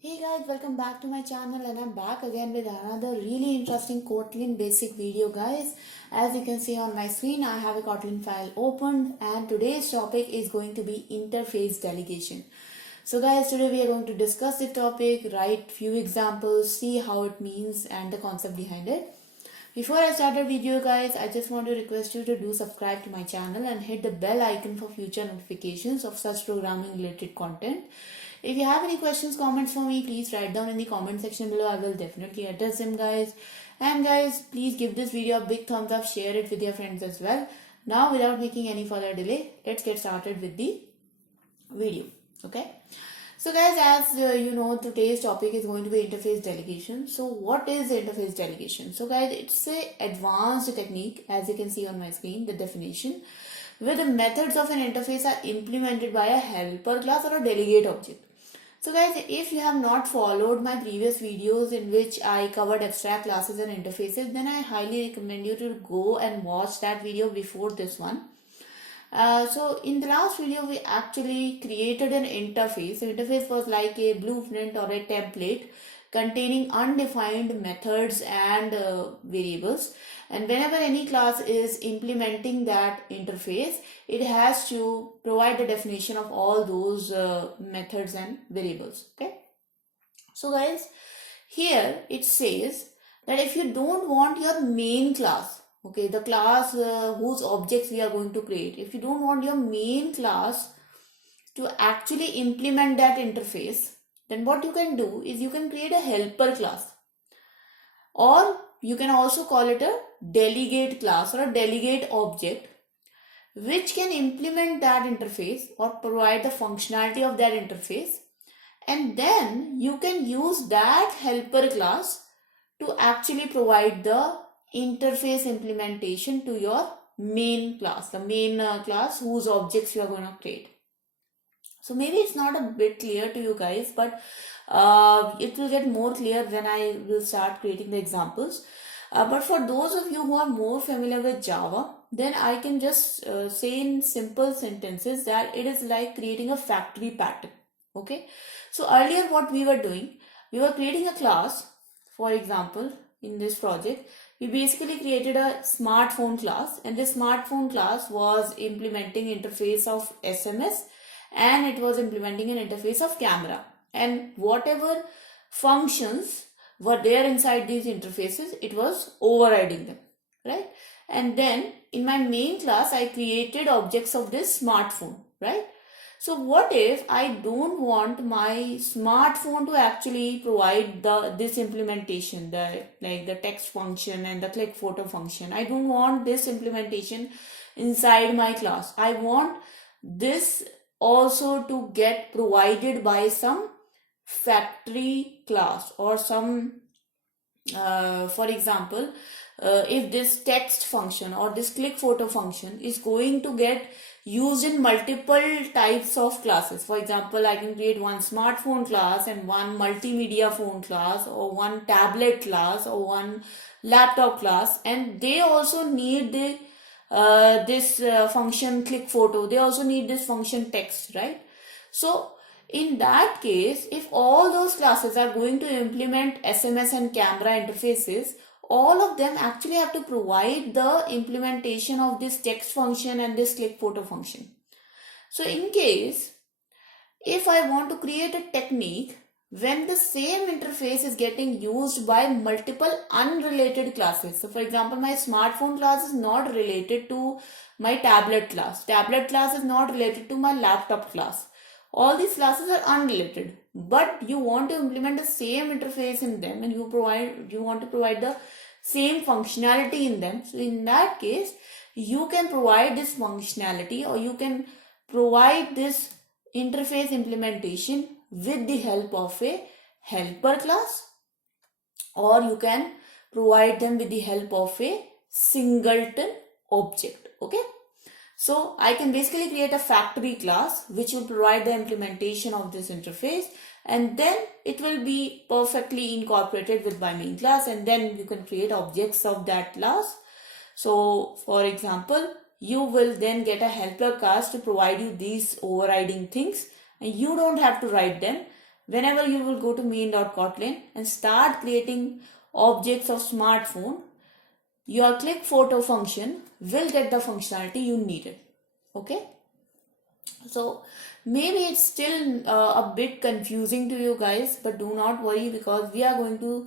Hey guys, welcome back to my channel and I'm back again with another really interesting Kotlin basic video guys. As you can see on my screen, I have a Kotlin file opened and today's topic is going to be interface delegation. So guys, today we are going to discuss the topic, write few examples, see how it means and the concept behind it. Before I start the video guys, I just want to request you to do subscribe to my channel and hit the bell icon for future notifications of such programming related content. If you have any questions, comments for me, please write down in the comment section below. I will definitely address them guys. And guys, please give this video a big thumbs up, share it with your friends as well. Now without making any further delay, let's get started with the video. Okay. So guys, as you know, today's topic is going to be interface delegation. So what is interface delegation? So guys, it's a advanced technique, as you can see on my screen, the definition, where the methods of an interface are implemented by a helper class or a delegate object. So guys, if you have not followed my previous videos in which I covered abstract classes and interfaces, then I highly recommend you to go and watch that video before this one. So in the last video, we actually created an interface. The interface was like a blueprint or a template containing undefined methods and variables. And whenever any class is implementing that interface, it has to provide the definition of all those methods and variables. Okay. So guys, here it says that if you don't want your main class, okay, the class whose objects we are going to create, if you don't want your main class to actually implement that interface, then what you can do is you can create a helper class, or you can also call it a delegate class or a delegate object, which can implement that interface or provide the functionality of that interface. And then you can use that helper class to actually provide the interface implementation to your main class, the main class whose objects you are going to create. So maybe it's not a bit clear to you guys, but it will get more clear when I will start creating the examples. But for those of you who are more familiar with Java, then I can just say in simple sentences that it is like creating a factory pattern. Okay. So earlier what we were doing, we were creating a class. For example, in this project, we basically created a smartphone class, and this smartphone class was implementing interface of SMS and it was implementing an interface of camera, and whatever functions were there inside these interfaces, it was overriding them, right? And then in my main class, I created objects of this smartphone, right? So what if I don't want my smartphone to actually provide this implementation, the text function and the click photo function? I don't want this implementation inside my class. I want this also to get provided by some factory class or some for example, if this text function or this click photo function is going to get used in multiple types of classes. For example, I can create one smartphone class and one multimedia phone class, or one tablet class, or one laptop class, and they also need this function click photo. They also need this function text, right? So in that case, if all those classes are going to implement SMS and camera interfaces, all of them actually have to provide the implementation of this text function and this click photo function. So in case, if I want to create a technique when the same interface is getting used by multiple unrelated classes. So for example, my smartphone class is not related to my tablet class. Tablet class is not related to my laptop class. All these classes are unrelated, but you want to implement the same interface in them, and you want to provide the same functionality in them. So in that case, you can provide this functionality, or you can provide this interface implementation with the help of a helper class, or you can provide them with the help of a singleton object. Okay. So I can basically create a factory class which will provide the implementation of this interface, and then it will be perfectly incorporated with my main class, and then you can create objects of that class. So for example, you will then get a helper class to provide you these overriding things, and you don't have to write them. whenever you will go to main.kotlin and start creating objects of smartphone, your click photo function will get the functionality you needed. Okay, so maybe it's still a bit confusing to you guys, but do not worry, because we are going to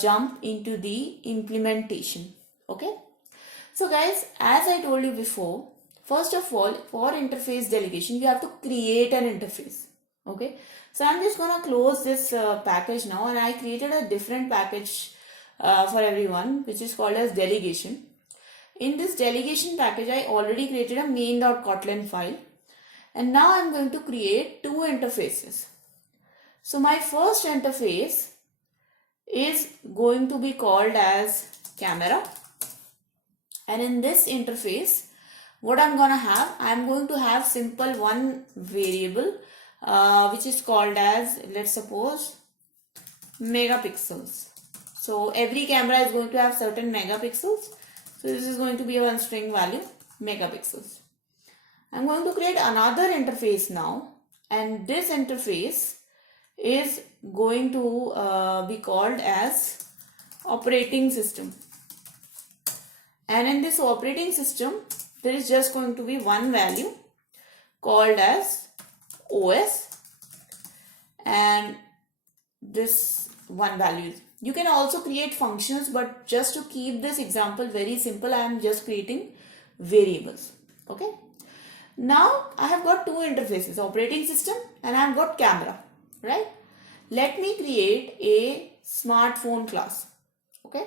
jump into the implementation. Okay, so guys, as I told you before, first of all, for interface delegation, we have to create an interface. Okay, so I'm just gonna close this package now, and I created a different package for everyone, which is called as delegation. In this delegation package, I already created a main.kotlin file, and now I'm going to create two interfaces. So my first interface is going to be called as camera, and in this interface, what I'm going to have simple one variable which is called as, let's suppose, megapixels. So every camera is going to have certain megapixels. So this is going to be one string value, megapixels. I'm going to create another interface now, and this interface is going to be called as operating system. And in this operating system, there is just going to be one value called as OS, and this one value. You can also create functions, but just to keep this example very simple, I am just creating variables. Okay. Now I have got two interfaces, operating system and I have got camera, right? Let me create a smartphone class. Okay.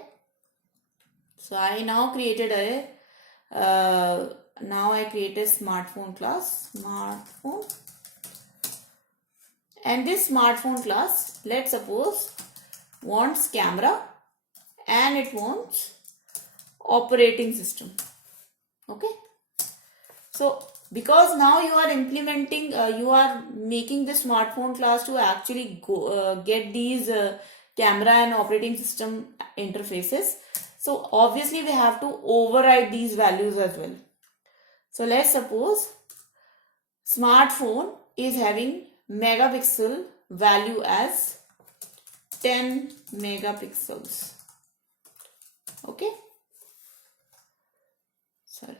So I now created a smartphone class, smartphone, and this smartphone class, let's suppose, wants camera and it wants operating system. Okay, so because now you are implementing, you are making the smartphone class to actually get these camera and operating system interfaces. So obviously we have to override these values as well. So let's suppose smartphone is having megapixel value as 10 megapixels. Okay, sorry,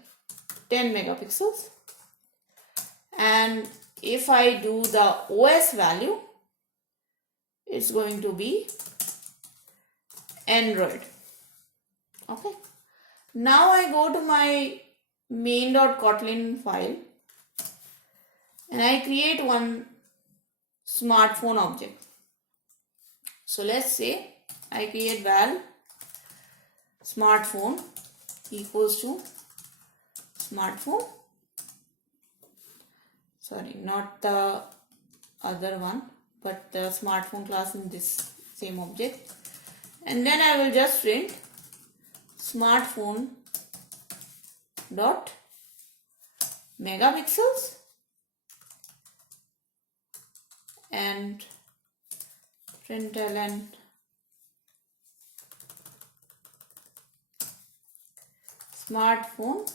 10 megapixels. And if I do the OS value, it's going to be Android. Okay, now I go to my main.kotlin file and I create one smartphone object. So let's say I create val smartphone equals to smartphone, sorry, not the other one, but the smartphone class in this same object, and then I will just print smartphone dot megapixels and println smartphone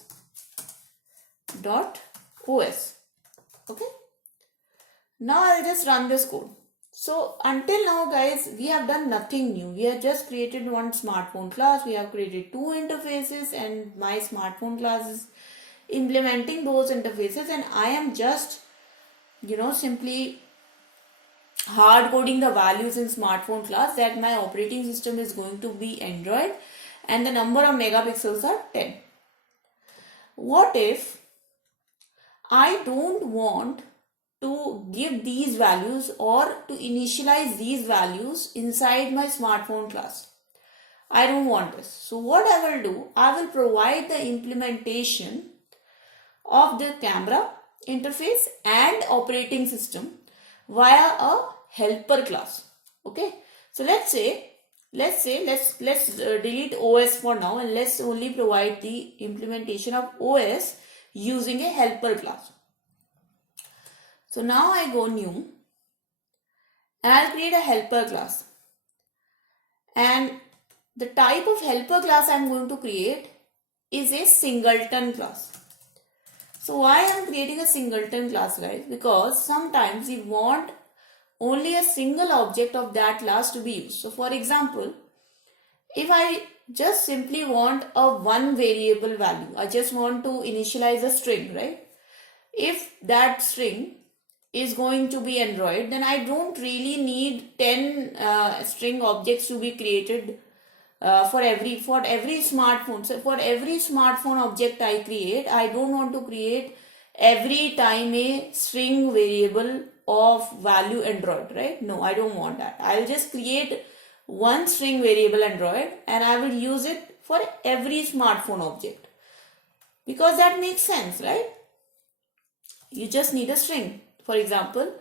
dot OS. Okay, now I'll just run this code. So until now guys, we have done nothing new. We have just created one smartphone class, we have created two interfaces, and my smartphone class is implementing those interfaces, and I am just simply hard coding the values in smartphone class that my operating system is going to be Android and the number of megapixels are 10. What if I don't want to give these values or to initialize these values inside my smartphone class? I don't want this. So what I will do, I will provide the implementation of the camera interface and operating system via a helper class. Okay, so let's delete OS for now, and let's only provide the implementation of OS using a helper class. So now I go new and I'll create a helper class, and the type of helper class I'm going to create is a singleton class. So why I'm creating a singleton class, guys? Because sometimes we want only a single object of that class to be used. So for example, if I just simply want a one variable value, I just want to initialize a string, right? If that string is going to be Android, then I don't really need 10 string objects to be created for every smartphone. So for every smartphone object I create, I don't want to create every time a string variable of value Android, right? No, I don't want that. I'll just create one string variable Android and I will use it for every smartphone object, because that makes sense, right? You just need a string. For example,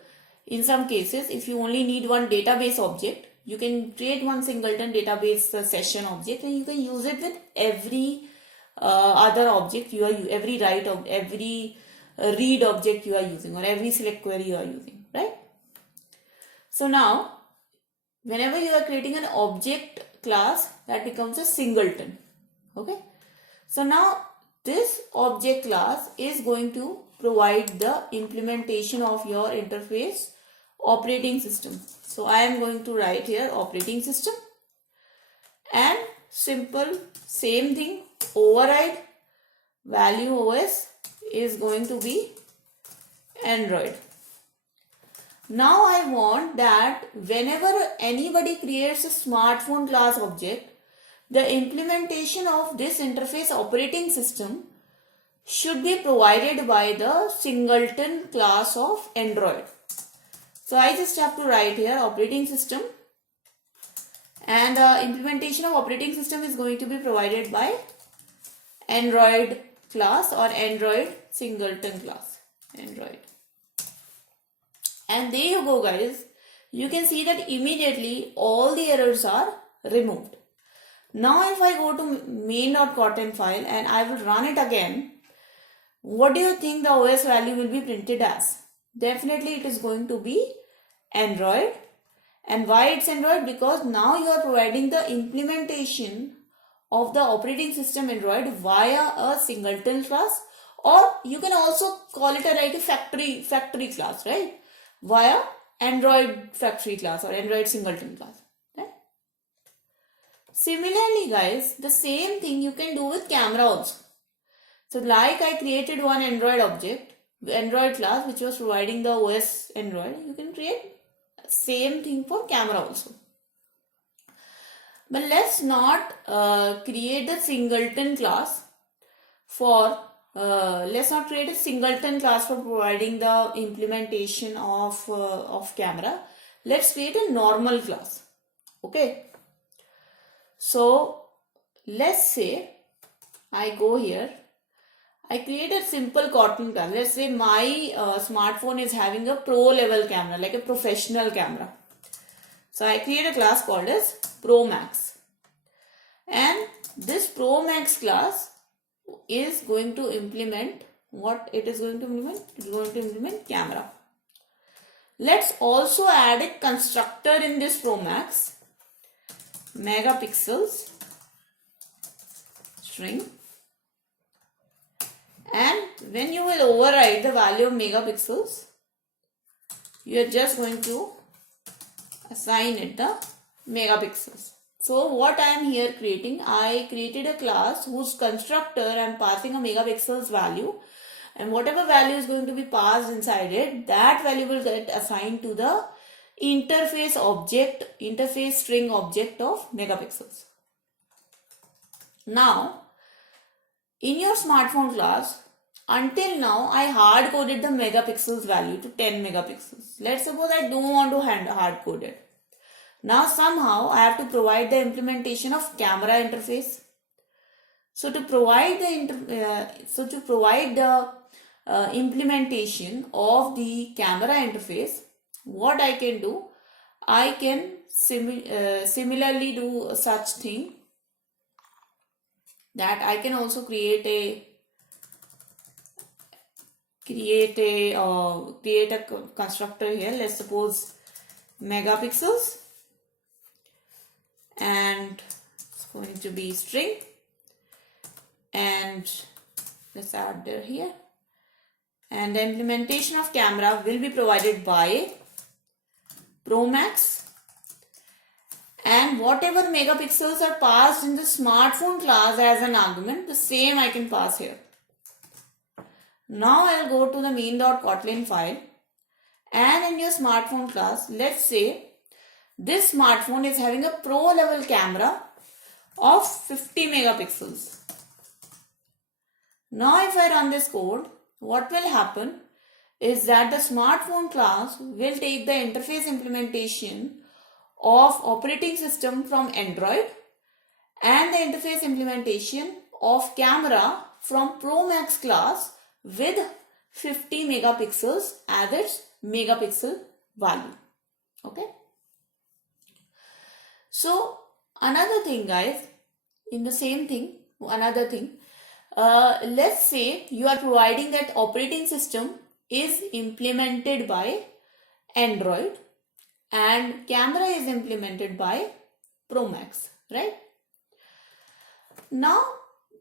in some cases, if you only need one database object, you can create one singleton database session object and you can use it with every other object you are every read object you are using, or every select query you are using, right? So now, whenever you are creating an object class, that becomes a singleton. Okay. So now this object class is going to provide the implementation of your interface operating system. So I am going to write here operating system, and simple same thing, override value OS is going to be Android. Now I want that whenever anybody creates a smartphone class object, the implementation of this interface operating system should be provided by the singleton class of Android. So I just have to write here operating system, and the implementation of operating system is going to be provided by Android class or Android singleton class, Android. And there you go, guys. You can see that immediately all the errors are removed. Now if I go to main.kotlin file and I will run it again, what do you think the OS value will be printed as? Definitely it is going to be Android. And why it's Android? Because now you are providing the implementation of the operating system Android via a singleton class, or you can also call it like a factory class, right? Via Android factory class or Android singleton class. Right? Similarly, guys, the same thing you can do with camera also. So like I created one Android object, Android class, which was providing the OS Android, you can create same thing for camera also. But let's not create the singleton class for let's not create a singleton class for providing the implementation of camera. Let's create a normal class. Okay. So let's say I go here. I create a simple Kotlin class. Let's say my smartphone is having a pro level camera, like a professional camera. So I create a class called as Pro Max. And this Pro Max class is going to implement what it is going to implement? It is going to implement camera. Let's also add a constructor in this Pro Max, megapixels string. And when you will override the value of megapixels, you are just going to assign it the megapixels. So what I am here creating, I created a class whose constructor I am passing a megapixels value, and whatever value is going to be passed inside it, that value will get assigned to the interface object, interface string object of megapixels. Now, in your smartphone class, until now I hard coded the megapixels value to 10 megapixels. Let's suppose I don't want to hard code it. Now somehow I have to provide the implementation of camera interface. So to provide the implementation of the camera interface, what I can do, I can similarly do such thing, that I can also create a constructor here. Let's suppose megapixels, and it's going to be string, and let's add there here, and the implementation of camera will be provided by Pro Max, and whatever megapixels are passed in the smartphone class as an argument, the same I can pass here. Now I'll go to the main.kotlin file, and in your smartphone class, let's say this smartphone is having a pro level camera of 50 megapixels. Now if I run this code, what will happen is that the smartphone class will take the interface implementation of operating system from Android and the interface implementation of camera from Pro Max class with 50 megapixels as its megapixel value. Okay. So another thing, guys, in the same thing, let's say you are providing that operating system is implemented by Android and camera is implemented by Pro Max, right? Now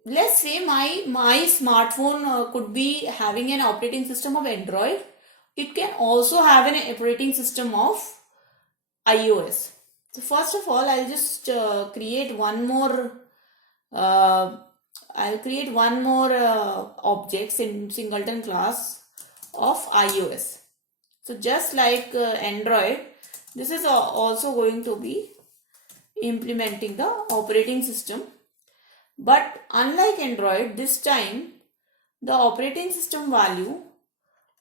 let's say my smartphone could be having an operating system of Android. It can also have an operating system of iOS. So first of all, I'll just create one more objects in singleton class of iOS. So just like Android, this is also going to be implementing the operating system. But unlike Android, this time the operating system value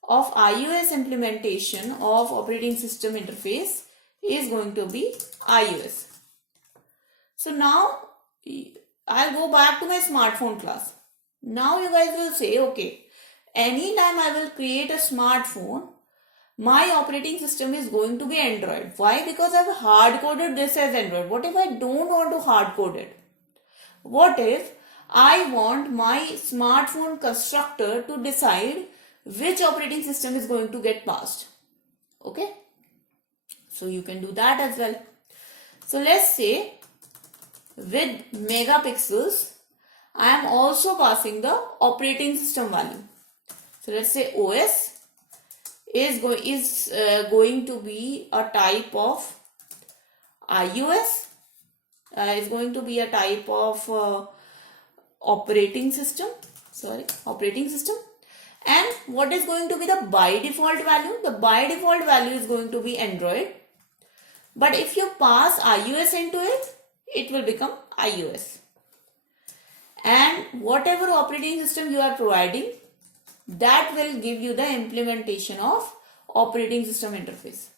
of iOS implementation of operating system interface is going to be iOS. So now I'll go back to my smartphone class. Now you guys will say, okay, anytime I will create a smartphone, my operating system is going to be Android. Why? Because I've hard coded this as Android. What if I don't want to hard code it? What if I want my smartphone constructor to decide which operating system is going to get passed? Okay. So you can do that as well. So let's say with megapixels, I am also passing the operating system value. So let's say OS is going to be a type of iOS, is going to be a type of operating system. And what is going to be the by default value? The by default value is going to be Android. But if you pass iOS into it, it will become iOS. And whatever operating system you are providing, that will give you the implementation of operating system interface.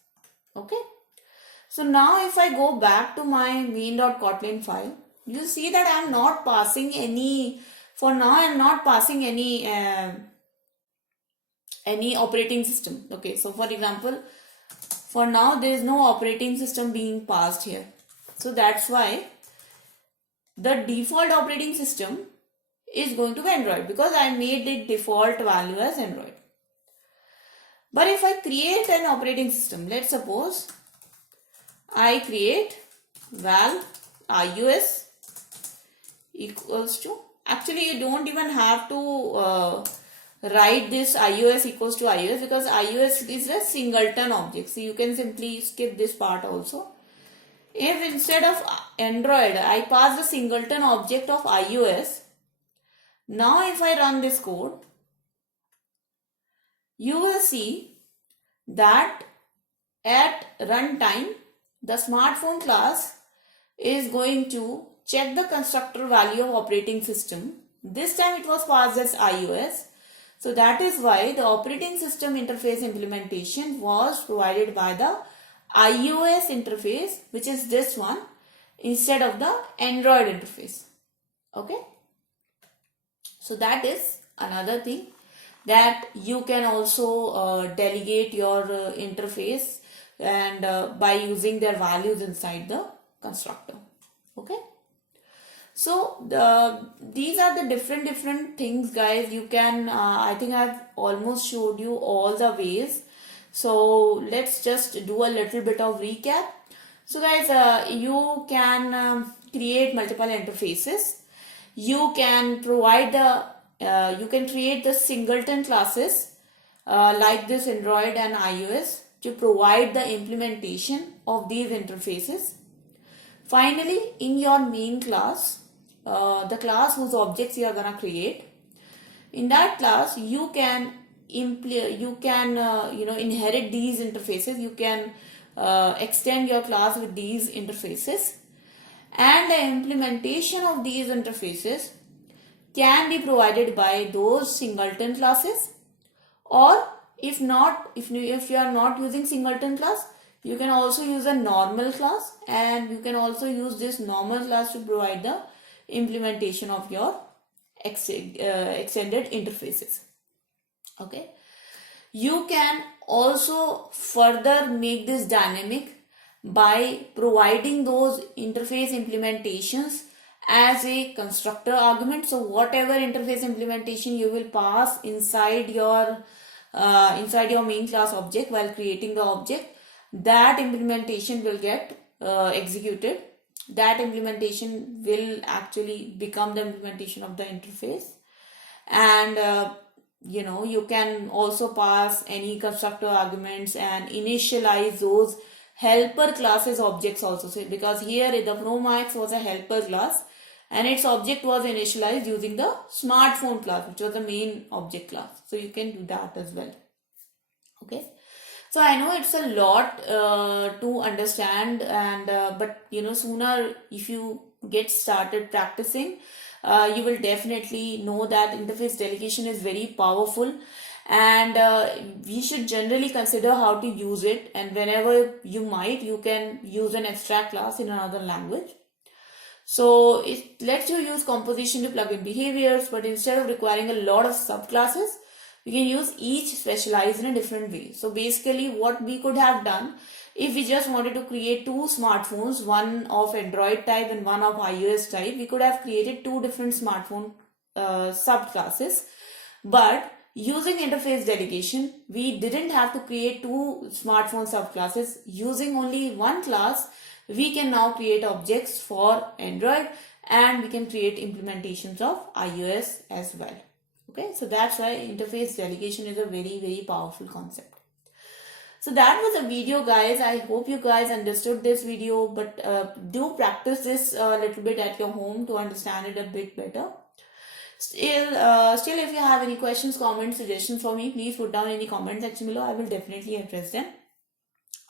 Okay. So now if I go back to my main.kotlin file, you see that I am not passing any, for now I am not passing any operating system. Okay. So for example, for now there is no operating system being passed here. So that's why the default operating system is going to be Android, because I made the default value as Android. But if I create an operating system, let's suppose I create val iOS equals to, actually you don't even have to write this iOS equals to iOS, because iOS is a singleton object. So you can simply skip this part also. If instead of Android, I pass the singleton object of iOS, now if I run this code, you will see that at runtime, the smartphone class is going to check the constructor value of operating system. This time it was passed as iOS. So that is why the operating system interface implementation was provided by the iOS interface, which is this one, instead of the Android interface. Okay. So that is another thing, that you can also delegate your interface and by using their values inside the constructor. Okay. So these are the different things, guys. You can, I think I've almost showed you all the ways. So let's just do a little bit of recap. So guys, you can create multiple interfaces. You can provide you can create the singleton classes like this Android and iOS. to provide the implementation of these interfaces. Finally, in your main class, the class whose objects you are gonna create, in that class you can inherit these interfaces. You can extend your class with these interfaces, and the implementation of these interfaces can be provided by those singleton classes, or if you are not using singleton class, you can also use a normal class, and you can also use this normal class to provide the implementation of your extended interfaces. Okay, you can also further make this dynamic by providing those interface implementations as a constructor argument. So whatever interface implementation you will pass inside your main class object while creating the object, that implementation will get executed. That implementation will actually become the implementation of the interface. And you can also pass any constructor arguments and initialize those helper classes objects also. So because here the ProMax was a helper class, and its object was initialized using the smartphone class, which was the main object class. So you can do that as well. Okay, so I know it's a lot to understand, and but sooner if you get started practicing, you will definitely know that interface delegation is very powerful, and we should generally consider how to use it. And whenever you can use an abstract class in another language. So it lets you use composition to plug in behaviors, but instead of requiring a lot of subclasses, we can use each specialized in a different way. So basically what we could have done, if we just wanted to create two smartphones, one of Android type and one of iOS type, we could have created two different smartphone subclasses. But using interface delegation, we didn't have to create two smartphone subclasses. Using only one class, we can now create objects for Android, and we can create implementations of iOS as well. Okay, so that's why interface delegation is a very, very powerful concept. So that was a video, guys. I hope you guys understood this video, but do practice this a little bit at your home to understand it a bit better. Still, if you have any questions, comments, suggestions for me, please put down in the comment section below. I will definitely address them.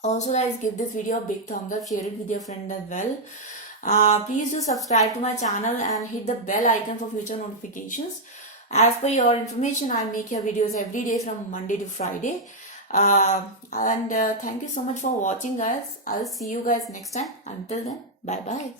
Also, guys, give this video a big thumbs up, share it with your friend as well. Please do subscribe to my channel and hit the bell icon for future notifications. As per your information, I make your videos every day from Monday to Friday. Thank you so much for watching, guys. I'll see you guys next time. Until then, bye bye.